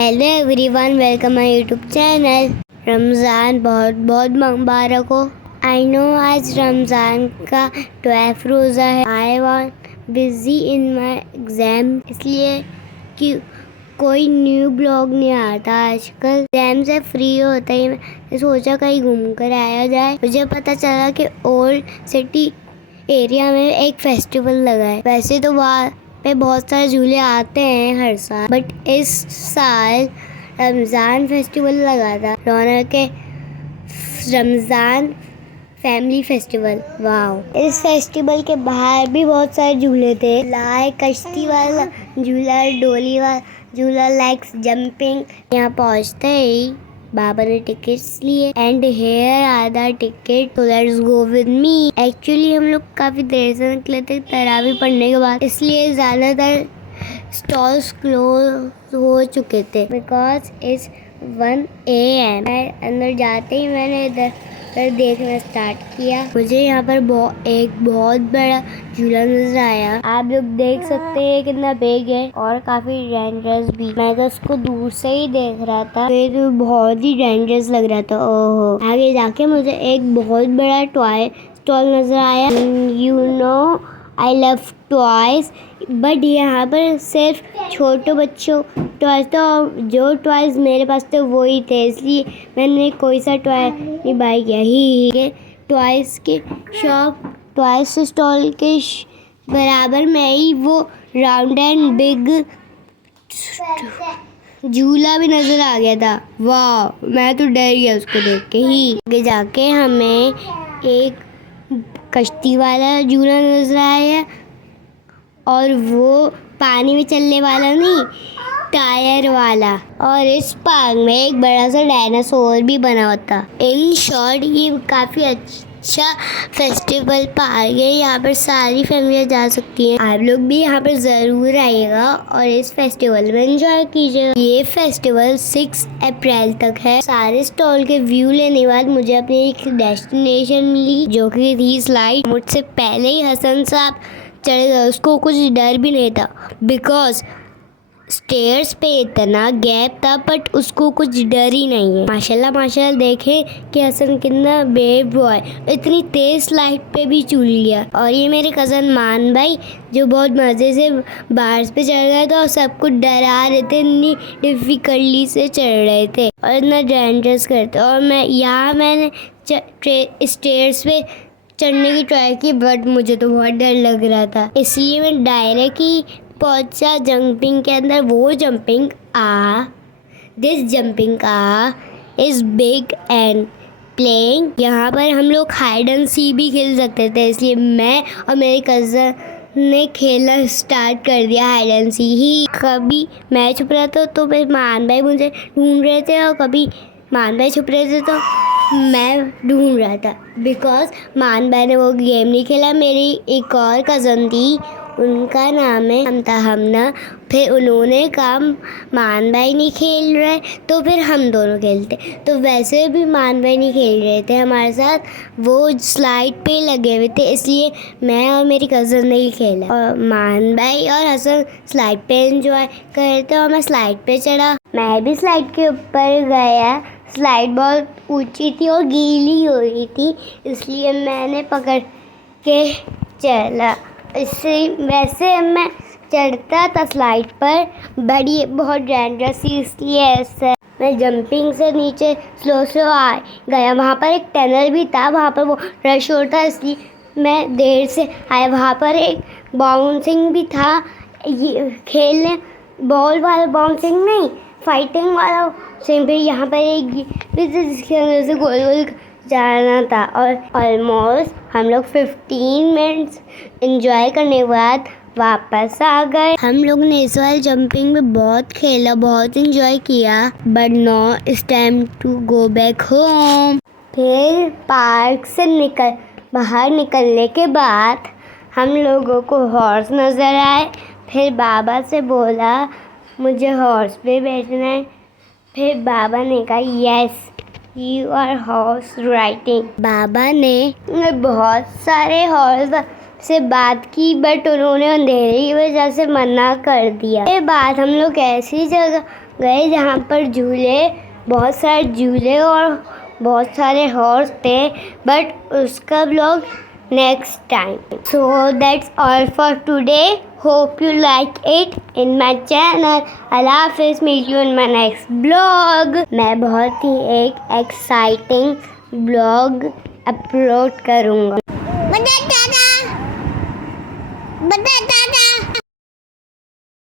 Hello everyone, welcome my YouTube channel. Ramzan बहुत बहुत मुबारक हो। आई नो आज रमज़ान का 12 रोज़ा है। I was busy in my exam, इसलिए कि कोई न्यू ब्लॉग नहीं आता आजकल। एग्ज़ाम से फ्री होता ही मैं सोचा कहीं घूम कर आया जाए। मुझे पता चला कि ओल्ड सिटी एरिया में एक फेस्टिवल लगा है। वैसे तो वहाँ पे बहुत सारे झूले आते हैं हर साल, बट इस साल रमज़ान फेस्टिवल लगा था। रौनक के रमज़ान फैमिली फेस्टिवल। वाह! इस फेस्टिवल के बाहर भी बहुत सारे झूले थे, लाइक कश्ती वाला झूला, डोली वाला झूला, लाइक जंपिंग। यहाँ पहुँचते ही बाबा ने टिकट्स लिए and here are the ticket, so let's go with me. Actually हम लोग काफ़ी देर से निकले थे तरावी पढ़ने के बाद, इसलिए ज़्यादातर स्टॉल्स क्लोज हो चुके थे बिकॉज इट्स 1 AM। अंदर जाते ही मैंने इधर देखना स्टार्ट किया। मुझे यहाँ पर एक बहुत बड़ा झूला नजर आया। आप लोग देख सकते हैं कितना बिग है और काफी डेंजरस भी। मैं तो उसको दूर से ही देख रहा था, फिर बहुत ही डेंजरस लग रहा था। ओहो! आगे जाके मुझे एक बहुत बड़ा टॉय स्टॉल नजर आया। You know I love toys, but यहाँ पर सिर्फ छोटे बच्चों टॉयज, तो जो टॉयज मेरे पास थे वो ही थे, इसलिए मैंने कोई सा टॉय नहीं बाय किया। ही टॉयज के शॉप, टॉयज स्टॉल के बराबर में ही वो राउंड एंड बिग झूला भी नजर आ गया था। वाह! मैं तो डर गया उसको देख के ही। आगे जाके हमें एक कश्ती वाला झूला नजर आया और वो पानी में चलने वाला नहीं, टायर वाला। और इस पार्क में एक बड़ा सा डायनासोर भी बना हुआ था। इन शॉर्ट ये काफ़ी अच्छा फेस्टिवल पार्क है। यहाँ पर सारी फैमिलियाँ जा सकती हैं। आप लोग भी यहाँ पर ज़रूर आइएगा और इस फेस्टिवल में एंजॉय कीजिएगा। ये फेस्टिवल 6 अप्रैल तक है। सारे स्टॉल के व्यू लेने के बाद मुझे अपनी एक डेस्टिनेशन मिली, जो कि थी स्लाइड। मुझसे पहले ही हसन साहब चढ़ गया, उसको कुछ डर भी नहीं था बिकॉज स्टेयर्स पे इतना गैप था, बट उसको कुछ डर ही नहीं है। माशाल्लाह देखे कि हसन कितना ब्रेव बॉय, इतनी तेज स्लाइड पे भी चूल गया। और ये मेरे कज़न मान भाई जो बहुत मज़े से बार्स पे चढ़ गए थे और सबको डरा रहे थे, इतनी डिफिकल्टी से चढ़ रहे थे और इतना डेंजरस करते। और मैंने स्टेयर्स पे चढ़ने की ट्राई की, बट मुझे तो बहुत डर लग रहा था, इसलिए मैं डायरेक्ट ही पहुंचा जंपिंग के अंदर। वो jumping this jumping is big and playing. यहाँ पर हम लोग हाइड एंड सी भी खेल सकते थे, इसलिए मैं और मेरे कज़न ने खेलना स्टार्ट कर दिया हाइड एंड सी ही। कभी मैं छुप रहा था तो फिर मान भाई मुझे ढूंढ रहे थे, और कभी मान भाई छुप रहे थे तो मैं ढूंढ रहा था बिकॉज मान भाई ने वो गेम नहीं खेला। मेरी एक और कज़न थी, उनका नाम है हमना। फिर उन्होंने कहा मान भाई नहीं खेल रहे तो फिर हम दोनों खेलते, तो वैसे भी मान भाई नहीं खेल रहे थे हमारे साथ, वो स्लाइड पे लगे हुए थे, इसलिए मैं और मेरी कज़न ने ही खेला। और मान भाई और हसन स्लाइड पे एंजॉय कर रहे थे और मैं स्लाइड पे चढ़ा। मैं भी स्लाइड के ऊपर गया। स्लाइड बहुत ऊंची थी और गीली हो रही थी, इसलिए मैंने पकड़ के चला। इससे वैसे मैं चढ़ता था स्लाइड पर, बड़ी बहुत डेंजरस थी, इसलिए ऐसे मैं जंपिंग से नीचे स्लो आ गया। वहाँ पर एक टनल भी था, वहाँ पर वो रश हो था, इसलिए मैं देर से आया। वहाँ पर एक बाउंसिंग भी था, ये खेलने बॉल वाला बाउंसिंग नहीं, फाइटिंग वाला। फिर यहाँ पर एक जिसके अंदर से गोल गोल जाना था और ऑलमोस्ट हम लोग 15 मिनट्स एंजॉय करने के बाद वापस आ गए। हम लोग ने इस वाले जंपिंग में बहुत खेला, बहुत एंजॉय किया, but no it's time to go back home. फिर पार्क से बाहर निकलने के बाद हम लोगों को हॉर्स नज़र आए। फिर बाबा से बोला मुझे हॉर्स पे बैठना है। फिर बाबा ने कहा yes you are horse riding. बाबा ने बहुत सारे हॉर्स से बात की, बट उन्होंने अंधेरे की वजह से मना कर दिया। ये बात हम लोग ऐसी जगह गए जहाँ पर बहुत सारे झूले और बहुत सारे हॉर्स थे, बट उसका blog next time. So that's all for today. Hope you like it in my channel. Allah Hafiz, meet you in my next blog. मैं बहुत ही एक एक्साइटिंग ब्लॉग अपलोड करूँगा. बताता